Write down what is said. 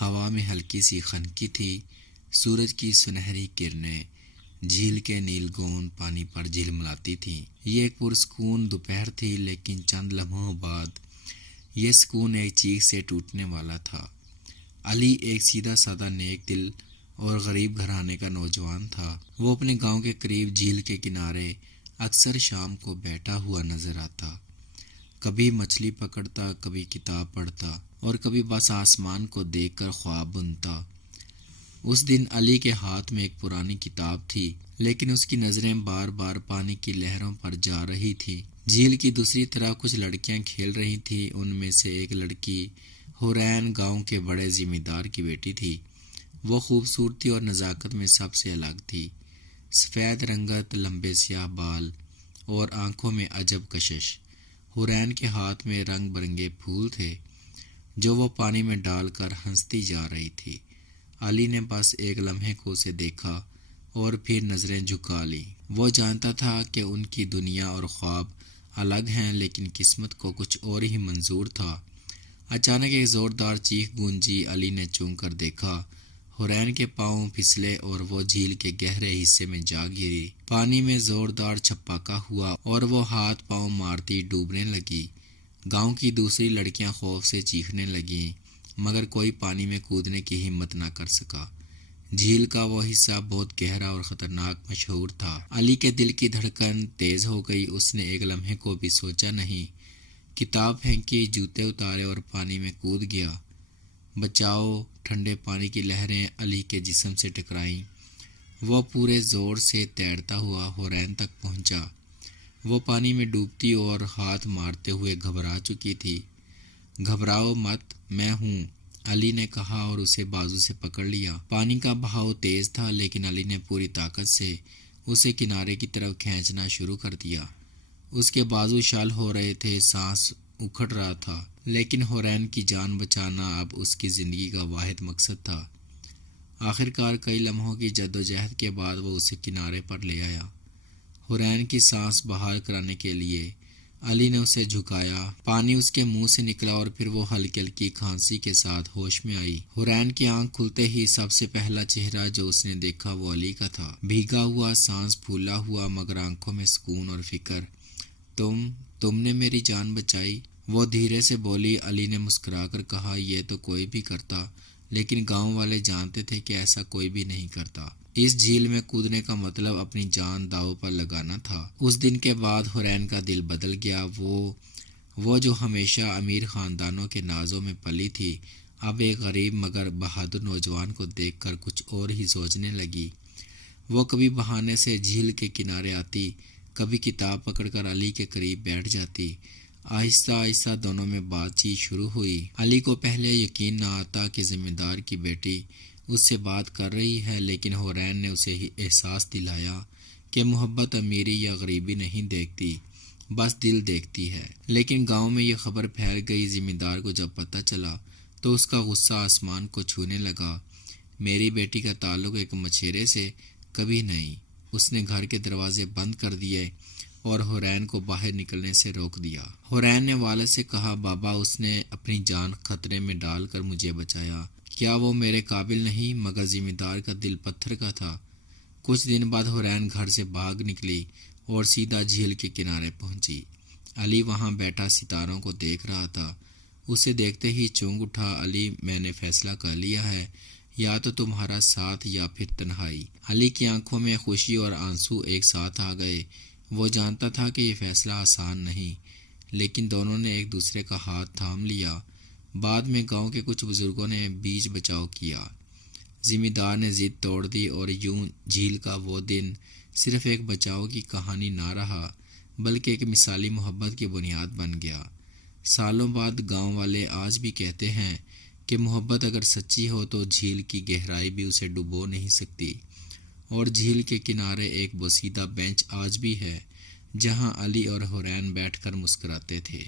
ہوا میں ہلکی سی خنکی تھی، سورج کی سنہری کرنیں جھیل کے نیل گون پانی پر جھلملاتی تھیں۔ یہ ایک پرسکون دوپہر تھی، لیکن چند لمحوں بعد یہ سکون ایک چیخ سے ٹوٹنے والا تھا۔ علی ایک سیدھا سادہ نیک دل اور غریب گھرانے کا نوجوان تھا۔ وہ اپنے گاؤں کے قریب جھیل کے کنارے اکثر شام کو بیٹھا ہوا نظر آتا، کبھی مچھلی پکڑتا، کبھی کتاب پڑھتا اور کبھی بس آسمان کو دیکھ کر خواب بنتا۔ اس دن علی کے ہاتھ میں ایک پرانی کتاب تھی، لیکن اس کی نظریں بار بار پانی کی لہروں پر جا رہی تھی۔ جھیل کی دوسری طرف کچھ لڑکیاں کھیل رہی تھیں۔ ان میں سے ایک لڑکی حورین گاؤں کے بڑے ذمہ دار کی بیٹی تھی۔ وہ خوبصورتی اور نزاکت میں سب سے الگ تھی۔ سفید رنگت، لمبے سیاہ بال اور آنکھوں میں عجب کشش۔ حورین کے ہاتھ میں رنگ برنگے پھول تھے جو وہ پانی میں ڈال کر ہنستی جا رہی تھی۔ علی نے بس ایک لمحے کو اسے دیکھا اور پھر نظریں جھکا لی۔ وہ جانتا تھا کہ ان کی دنیا اور خواب الگ ہیں، لیکن قسمت کو کچھ اور ہی منظور تھا۔ اچانک ایک زوردار چیخ گونجی۔ علی نے چون کر دیکھا، حورین کے پاؤں پھسلے اور وہ جھیل کے گہرے حصے میں جا گری۔ پانی میں زوردار چھپاکا ہوا اور وہ ہاتھ پاؤں مارتی ڈوبنے لگی۔ گاؤں کی دوسری لڑکیاں خوف سے چیخنے لگیں، مگر کوئی پانی میں کودنے کی ہمت نہ کر سکا۔ جھیل کا وہ حصہ بہت گہرا اور خطرناک مشہور تھا۔ علی کے دل کی دھڑکن تیز ہو گئی۔ اس نے ایک لمحے کو بھی سوچا نہیں، کتاب پھینکی، جوتے اتارے اور پانی میں کود گیا۔ بچاؤ! ٹھنڈے پانی کی لہریں علی کے جسم سے ٹکرائیں۔ وہ پورے زور سے تیرتا ہوا حورین تک پہنچا۔ وہ پانی میں ڈوبتی اور ہاتھ مارتے ہوئے گھبرا چکی تھی۔ گھبراؤ مت، میں ہوں، علی نے کہا اور اسے بازو سے پکڑ لیا۔ پانی کا بہاؤ تیز تھا، لیکن علی نے پوری طاقت سے اسے کنارے کی طرف کھینچنا شروع کر دیا۔ اس کے بازو شل ہو رہے تھے، سانس اکھڑ رہا تھا، لیکن حورین کی جان بچانا اب اس کی زندگی کا واحد مقصد تھا۔ آخرکار کئی لمحوں کی جدوجہد کے بعد وہ اسے کنارے پر لے آیا۔ حورین کی سانس بحال کرانے کے لیے علی نے اسے جھکایا۔ پانی اس کے منہ سے نکلا اور پھر وہ ہلکی ہلکی کھانسی کے ساتھ ہوش میں آئی۔ حورین کی آنکھ کھلتے ہی سب سے پہلا چہرہ جو اس نے دیکھا وہ علی کا تھا، بھیگا ہوا، سانس پھولا ہوا، مگر آنکھوں میں سکون اور فکر۔ تم نے میری جان بچائی، وہ دھیرے سے بولی۔ علی نے مسکرا کر کہا، یہ تو کوئی بھی کرتا، لیکن گاؤں والے جانتے تھے کہ ایسا کوئی بھی نہیں کرتا۔ اس جھیل میں کودنے کا مطلب اپنی جان داؤ پر لگانا تھا۔ اس دن کے بعد حورین کا دل بدل گیا۔ وہ جو ہمیشہ امیر خاندانوں کے نازوں میں پلی تھی، اب ایک غریب مگر بہادر نوجوان کو دیکھ کر کچھ اور ہی سوچنے لگی۔ وہ کبھی بہانے سے جھیل کے کنارے آتی، کبھی کتاب پکڑ کر علی کے قریب بیٹھ جاتی۔ آہستہ آہستہ دونوں میں بات چیت شروع ہوئی۔ علی کو پہلے یقین نہ آتا کہ ذمہ دار کی بیٹی اس سے بات کر رہی ہے، لیکن حورین نے اسے ہی احساس دلایا کہ محبت امیری یا غریبی نہیں دیکھتی، بس دل دیکھتی ہے۔ لیکن گاؤں میں یہ خبر پھیل گئی۔ ذمہ دار کو جب پتہ چلا تو اس کا غصہ آسمان کو چھونے لگا۔ میری بیٹی کا تعلق ایک مچھیرے سے؟ کبھی نہیں۔ اس نے گھر کے دروازے بند کر دیے اور حورین کو باہر نکلنے سے روک دیا۔ حورین نے والد سے کہا، بابا، اس نے اپنی جان خطرے میں ڈال کر مجھے بچایا، کیا وہ میرے قابل نہیں؟ مگر ذمہ دار کا دل پتھر کا تھا۔ کچھ دن بعد حورین گھر سے بھاگ نکلی اور سیدھا جھیل کے کنارے پہنچی۔ علی وہاں بیٹھا ستاروں کو دیکھ رہا تھا۔ اسے دیکھتے ہی چونک اٹھا۔ علی، میں نے فیصلہ کر لیا ہے، یا تو تمہارا ساتھ یا پھر تنہائی۔ علی کی آنکھوں میں خوشی اور آنسو ایک ساتھ آ گئے۔ وہ جانتا تھا کہ یہ فیصلہ آسان نہیں، لیکن دونوں نے ایک دوسرے کا ہاتھ تھام لیا۔ بعد میں گاؤں کے کچھ بزرگوں نے بیچ بچاؤ کیا۔ ذمہ دار نے ضد توڑ دی اور یوں جھیل کا وہ دن صرف ایک بچاؤ کی کہانی نہ رہا، بلکہ ایک مثالی محبت کی بنیاد بن گیا۔ سالوں بعد گاؤں والے آج بھی کہتے ہیں کہ محبت اگر سچی ہو تو جھیل کی گہرائی بھی اسے ڈبو نہیں سکتی۔ اور جھیل کے کنارے ایک بوسیدہ بینچ آج بھی ہے، جہاں علی اور حورین بیٹھ کر مسکراتے تھے۔